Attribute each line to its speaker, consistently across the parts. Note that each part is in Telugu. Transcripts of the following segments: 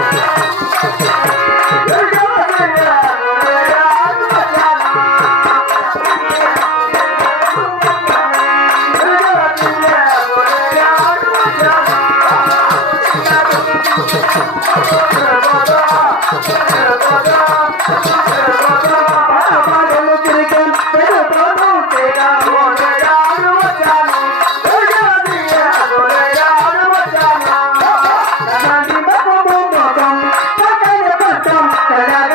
Speaker 1: Thank you. Thank you.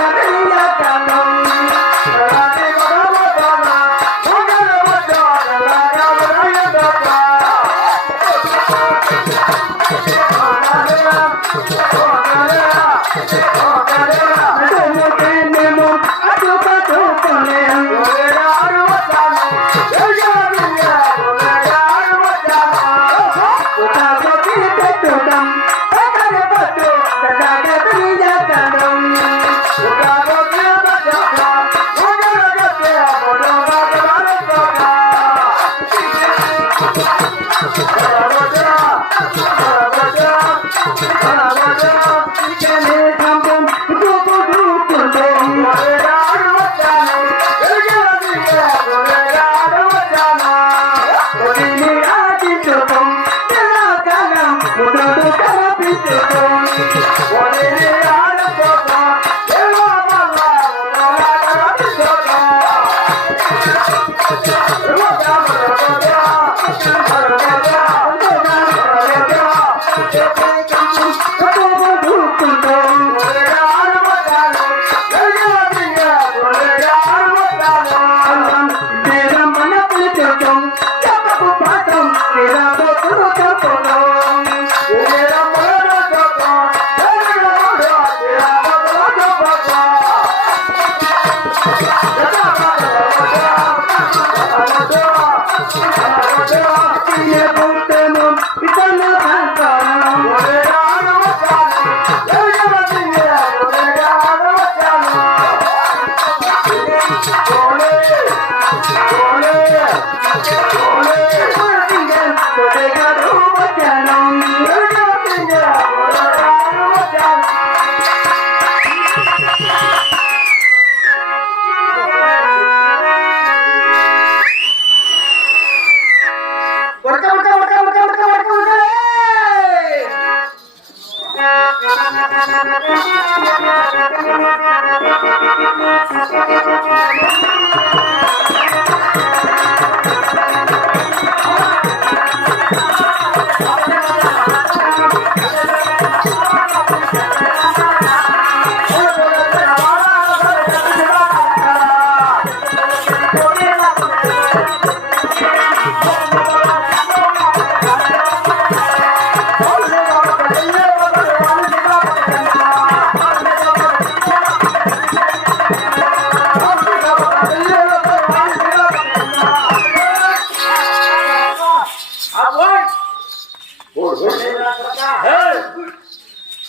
Speaker 1: ఉడక ఉడక ఉడక ఉడక ఉడక ఉడక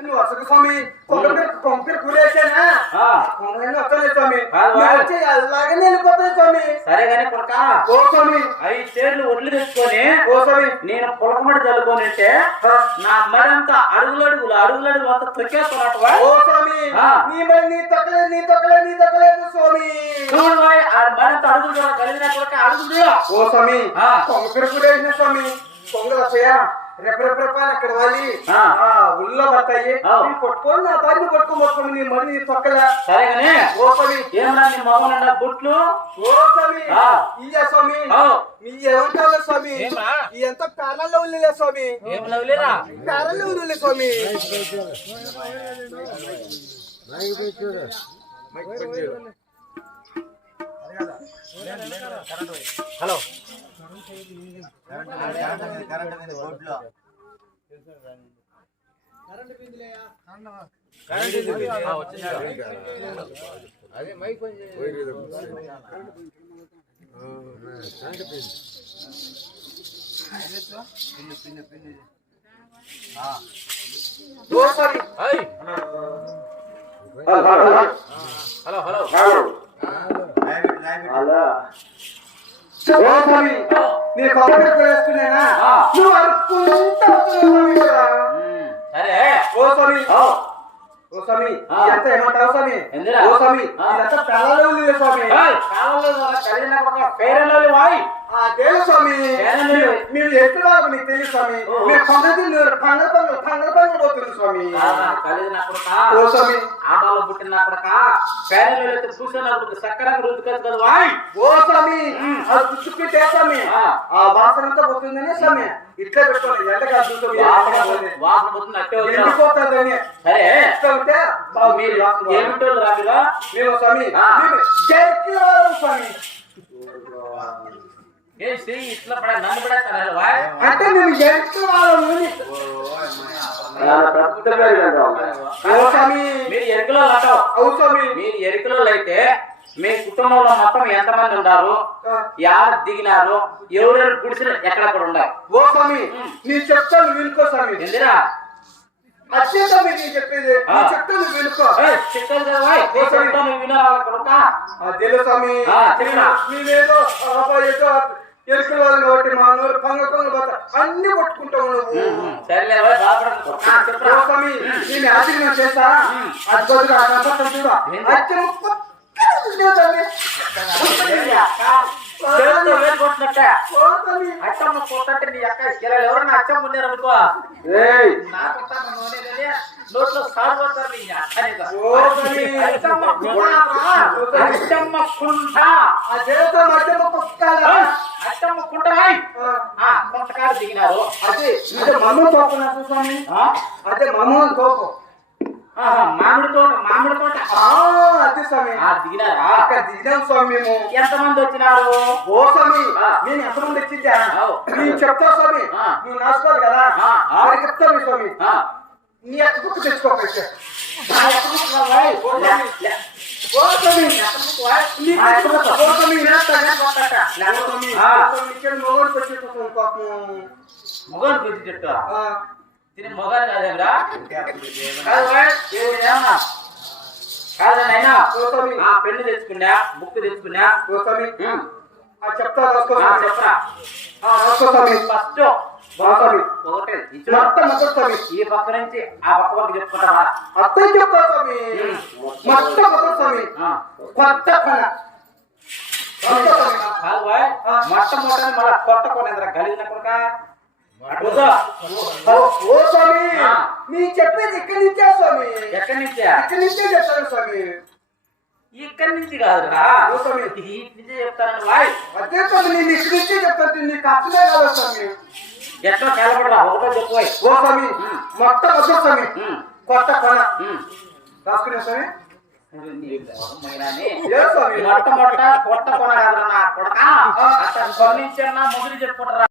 Speaker 1: నువ్వు స్వామి స్వామి. అసలు కూలేసానా వస్తాను వచ్చి అలాగనే వెళ్ళిపోతాను
Speaker 2: సరే కానీ
Speaker 1: ఓ స్వామి.
Speaker 2: ఐదు చేర్లు ఒడ్లు తెచ్చుకొని
Speaker 1: ఓ స్వామి.
Speaker 2: నేను పులకమడి చల్లుకొని అంటే
Speaker 1: ఆ,
Speaker 2: నా మరంతా అడుగులడుగులు అడుగులడుగులు అంతా తొక్కేస్తున్నట్టువా?
Speaker 1: ఓ స్వామి. నీ మరి నీ తొక్కలేదు నీ తొక్కలేదు నీ తొక్కలేదు స్వామి.
Speaker 2: చూడు మరంతా అడుగులు కలిగిన అడుగులు
Speaker 1: ఓ స్వామి. కొంకర కూలేసిన స్వామి. కొంగలు వస్తాయా? అక్కడ వాలి. ఉల్లో కొట్టుకొని నా దాన్ని నీ మరి నీ తొక్కలే.
Speaker 2: ఏమన్నా నీ బుట్లు.
Speaker 1: ఇయ్య స్వామి. మీ స్వామి? ఈ ఎంత ఉల్లిలే స్వామి. ఉల్లిలే స్వామి.
Speaker 2: హలో. ఏయ్,
Speaker 1: హలో. హలో.
Speaker 2: హలో.
Speaker 1: నీ కొబ్బరి వేసుకునేనా. నువ్వు అనుకుంటా
Speaker 2: సరే.
Speaker 1: ఓ స్వామి.
Speaker 2: ఓ,
Speaker 1: స్వామి ఏమంటావు? ఓ పిల్లలు ఉంది
Speaker 2: కలిగిన వాయ్
Speaker 1: మీరు ఎక్కడ మీకు తెలియదు స్వామి. పండుగ పండుగ పండుగ పోతుంది స్వామి?
Speaker 2: కలిగినప్పుడు
Speaker 1: ఓ స్వామి.
Speaker 2: ఆటోలో పుట్టినప్పుడు పేరెళ్ళోలి కూర్చున్నప్పుడు చక్కగా రుద్దుకోవచ్చు కదా వాయ్.
Speaker 1: ఓ స్వామి. అది పుచ్చుకుంటే స్వామి.
Speaker 2: ఆ.
Speaker 1: ఆ వాసన అంతా పోతుందని స్వామి. ఇట్లా పెట్టుకోండి ఎండ కాదు స్వామి
Speaker 2: వాసన పోతుంది, అట్టే వదిలేవు.
Speaker 1: ఎండిపోతుందని
Speaker 2: సరే.
Speaker 1: ఇట్లా ఉంటే
Speaker 2: మీరు
Speaker 1: బాగుంటుంది వాసన.
Speaker 2: ఏమిటో
Speaker 1: మేము స్వామి. స్వామి.
Speaker 2: ఏ శ్రీ ఇట్లా పడ నన్ను
Speaker 1: అంటే
Speaker 2: మీరు ఎరుకలో మీరు అయితే మీ కుటుంబంలో మొత్తం ఎంతమంది ఉన్నారు ఎవరు దిగినారు? ఎవరెవరు గుడిసెలు ఎక్కడెక్కడ ఉన్నారు
Speaker 1: ఓ స్వామి నీ చెప్తాను వినుకో స్వామి.
Speaker 2: ఎందురా
Speaker 1: చెప్పేది. చెప్తాను వినుకో.
Speaker 2: ఏయ్, చెప్తాను కదా వాయ్, నీ చెప్తాను వినాలి కొడుకా.
Speaker 1: అదే స్వామి. ఏదో వాళ్ళని ఒకటి మా నోరు పంగ పంగ పోతా అన్ని కొట్టుకుంటావు నువ్వు. ఆశీర్వాదం చేస్తా? అది కొద్దిగా ఆ కనపడతాను చూడు?
Speaker 2: అచ్చమ్మ కొట్టంటే నీ అక్క ఇరవై ఎవరన్నా అచ్చమ్మ ఉన్నారు అనుకో.
Speaker 1: ఏయ్.
Speaker 2: నాకు ఉంటాను నూనె నోట్లో సాగు పోతారు నీ అక్కనిగా.
Speaker 1: ఓ స్వామి.
Speaker 2: అచ్చమ్మ కుంట. అచ్చమ్మ కుంటరాయ్ కొంతకాలు దిగినారు.
Speaker 1: అదే అదే మమ్మల్ని
Speaker 2: ఆ?
Speaker 1: అదే మమ్మల్ని తోపు.
Speaker 2: మామిడి తోట మామిడి తోట.
Speaker 1: అదే స్వామి.
Speaker 2: ఆ దిగినారా
Speaker 1: అక్కడ దిగినాం స్వామి మేము.
Speaker 2: ఎంతమంది వచ్చినారు?
Speaker 1: ఓ స్వామి. నేను ఎంతమంది వచ్చిందా. నేను చెప్తా స్వామి. నువ్వు నాసుకోవాలి కదా?
Speaker 2: ఆ, ఆ.
Speaker 1: మరి చెప్తాను స్వామి. నీ యొక్క బుక్ తెచ్చుకోకపోతే
Speaker 2: మొగలు
Speaker 1: ఆ.
Speaker 2: తిని మొగలు కాదేమిరా కాదు నాయనా ఆ పెన్ను తెచ్చుకున్నా బుక్ తెచ్చుకున్నా.
Speaker 1: చెప్తా
Speaker 2: చెప్పరా ఫస్ట్ ఒకటే
Speaker 1: మొత్తం
Speaker 2: ఈ పక్క నుంచి ఆ పక్క వరకు చెప్పుకుంటావా?
Speaker 1: అర్థం చెప్తా స్వామి మొత్తం మొత్తం స్వామి
Speaker 2: ఆ.
Speaker 1: కొత్త
Speaker 2: వాయ్, మొట్టమొదటి మళ్ళా కొత్త కొనేంద్ర గలిగిన
Speaker 1: ఓ ఓ స్వామి
Speaker 2: ఆ.
Speaker 1: నీ చెప్పేది ఇక్కడి నుంచే స్వామి.
Speaker 2: ఎక్కడి నుంచి?
Speaker 1: ఇక్కడి నుంచే చెప్తాను స్వామి.
Speaker 2: ఇక్కడి నుంచి కాదురా.
Speaker 1: ఓ స్వామి.
Speaker 2: ఈ నుంచి చెప్తాను వాయ్.
Speaker 1: అదే స్వామి నేను ఇక్కడి నుంచే చెప్తాను. నీకు అర్థమే కదా స్వామి.
Speaker 2: ఎట్లా కలపడరా ఒకటో చెప్పు వాయ్.
Speaker 1: ఓ స్వామి మొత్తం మొత్తం స్వామి.
Speaker 2: ఉమ్,
Speaker 1: కొత్త పన
Speaker 2: ఉమ్.
Speaker 1: రాసుకునే స్వామి.
Speaker 2: మైనాని.
Speaker 1: ఏ స్వామి?
Speaker 2: మొట్టమొదట కొత్త కొన కాదురా నా కొడక. అతను కొన్నించన్నా మొదలు చెప్పుకుంటారా?